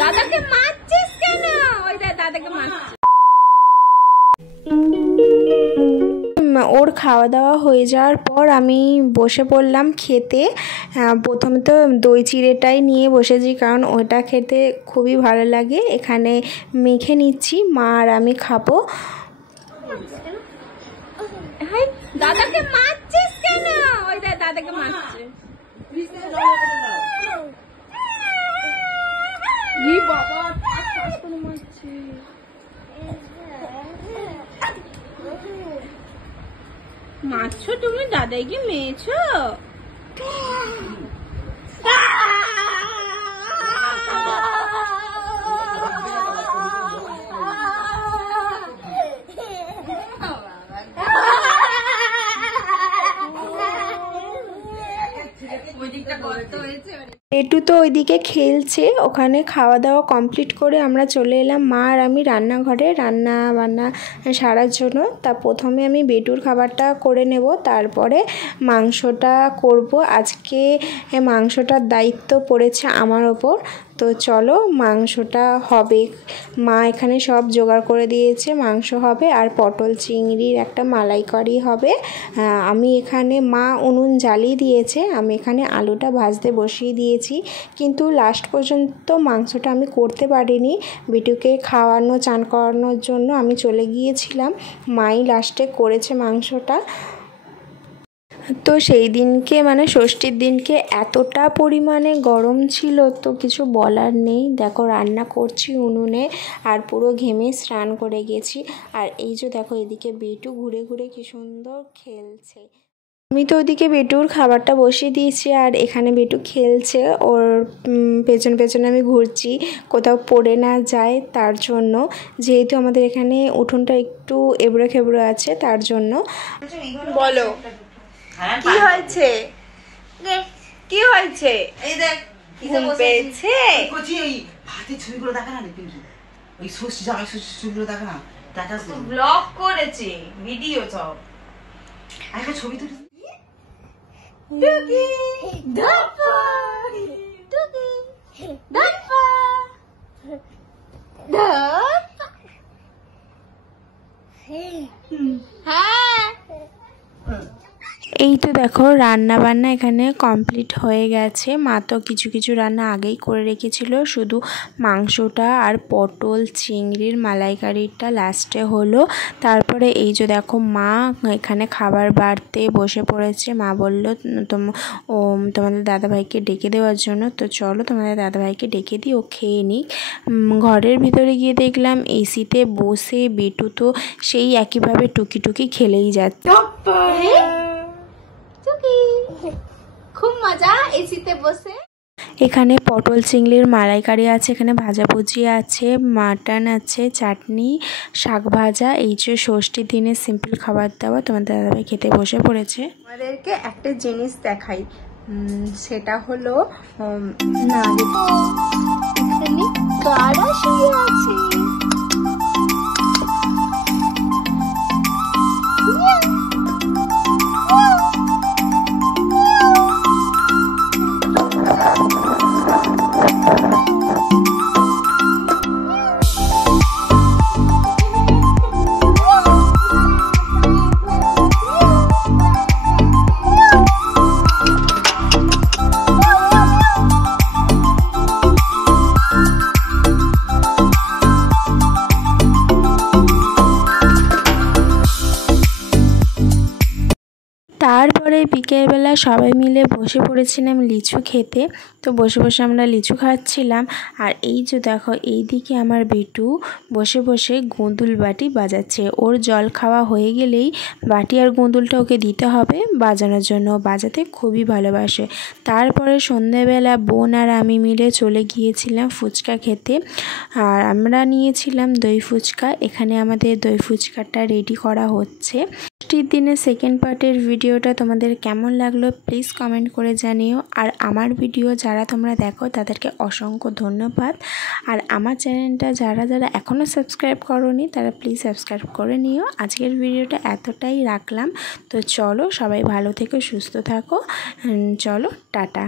দাদাকে মারছিস কেন? ওই দাদাকে মারছিস। ওর খাওয়া দাওয়া হয়ে যাওয়ার পর আমি বসে পড়লাম খেতে। প্রথমে তো দই চিড়েটাই নিয়ে বসেছি, কারণ ওটা খেতে খুবই ভালো লাগে। এখানে মেখে নিচ্ছি, মা আর আমি খাবো। দাদাকে মারছিস কেন? ওই দাদাকে মারছে। মারছো তুমি? দাদাইকে মেয়েছো? পেটু তো ওইদিকে খেলছে। ওখানে খাওয়া দাওয়া কমপ্লিট করে আমরা চলে এলাম মা আর আমি রান্নাঘরে রান্না বান্না সারার জন্য। তা প্রথমে আমি বেটুর খাবারটা করে নেব, তারপরে মাংসটা করব। আজকে মাংসটার দায়িত্ব পড়েছে আমার ওপর। তো চলো, মাংসটা হবে। মা এখানে সব জোগাড় করে দিয়েছে, মাংস হবে আর পটল চিংড়ির একটা মালাইকারি হবে। আমি এখানে মা উনুন জ্বালিয়ে দিয়েছে, আমি এখানে আলুটা ভাজতে বসিয়ে দিয়েছি। কিন্তু লাস্ট পর্যন্ত মাংসটা আমি করতে পারিনি। বেটুকে খাওয়ানো চান করানোর জন্য আমি চলে গিয়েছিলাম, মাই লাস্টে করেছে মাংসটা। তো সেই দিনকে মানে ষষ্ঠীর দিনকে এতটা পরিমাণে গরম ছিল, তো কিছু বলার নেই। দেখো রান্না করছি উনুনে, আর পুরো ঘেমে স্নান করে গেছি। আর এই যে দেখো এদিকে বেটু ঘুরে ঘুরে কি সুন্দর খেলছে। আমি তো ওদিকে বেটুর খাবারটা বসিয়ে দিয়েছি, আর এখানে বেটু খেলছে। ওর পেছন পেছনে আমি ঘুরছি, কোথাও পড়ে না যায় তার জন্য। যেহেতু আমাদের এখানে উঠোনটা একটু এবড়ো খেবড়ো আছে, তার জন্য। বলো কি হয়েছে? কি হয়েছে? এই দেখ ঘুম পেয়েছে। কোচি ওই ভাতের ছবিগুলো দেখা না কিন্তু ওই ষষ্ঠী জামাই ষষ্ঠী ছবিগুলো দেখা না, স্ট্যাটাস দে। ব্লগ করেছে, ভিডিও সব। একটা ছবি তুলি। টুকি দাপা টুকি দাপা দাপা। হ্যাঁ, এই তো দেখো রান্না বান্না এখানে কমপ্লিট হয়ে গেছে। মা তো কিছু কিছু রান্না আগেই করে রেখেছিল, শুধু মাংসটা আর পটল চিংড়ির মালাইকারিটা লাস্টে হলো। তারপরে এই যে দেখো মা এখানে খাবার বাড়তে বসে পড়েছে। মা বলল তোমাদের দাদাভাইকে ডেকে দেওয়ার জন্য। তো চলো তোমাদের দাদাভাইকে ডেকে দিই, ও খেয়ে নিক। ঘরের ভিতরে গিয়ে দেখলাম এসিতে বসে বেটু তো সেই একইভাবে টুকি টুকি খেলেই যাচ্ছে। খুব মজা এসিতে বসে। এখানে পটল চিংড়ির মালাইকারি আছে, এখানে ভাজাভুজি আছে, মাটন আছে, চাটনি, শাক ভাজা। এই যে ষষ্ঠীর দিনে সিম্পল খাবার দাওয়া। তোমাদের দাদাভাই খেতে বসে পড়েছে। আমাদেরকে একটা জিনিস দেখাই, সেটা হলো না এখানে কারা শুয়ে আছে। তারপরে বিকেলবেলা সবাই মিলে বসে পড়েছিলাম লিচু খেতে। তো বসে বসে আমরা লিচু খাচ্ছিলাম। আর এই যে দেখো এইদিকে আমার বেটু বসে বসে গোঁদুল বাটি বাজাচ্ছে। ওর জল খাওয়া হয়ে গেলেই বাটি আর গোঁদুলটা ওকে দিতে হবে বাজানোর জন্য, বাজাতে খুবই ভালোবাসে। তারপরে সন্ধ্যেবেলা বোন আর আমি মিলে চলে গিয়েছিলাম ফুচকা খেতে। আর আমরা নিয়েছিলাম দই ফুচকা। এখানে আমাদের দই ফুচকাটা রেডি করা হচ্ছে। ষষ্ঠীর দিনের সেকেন্ড পার্টের ভিডিওটা তোমাদের কেমন লাগলো প্লিজ কমেন্ট করে জানিও। আর আমার ভিডিও যারা তোমরা দেখো তাদেরকে অসংখ্য ধন্যবাদ। আর আমার চ্যানেলটা যারা যারা এখনও সাবস্ক্রাইব করোনি তারা প্লিজ সাবস্ক্রাইব করে নিও। আজকের ভিডিওটা এতটাই রাখলাম। তো চলো সবাই ভালো থেকো, সুস্থ থাকো। চলো টাটা।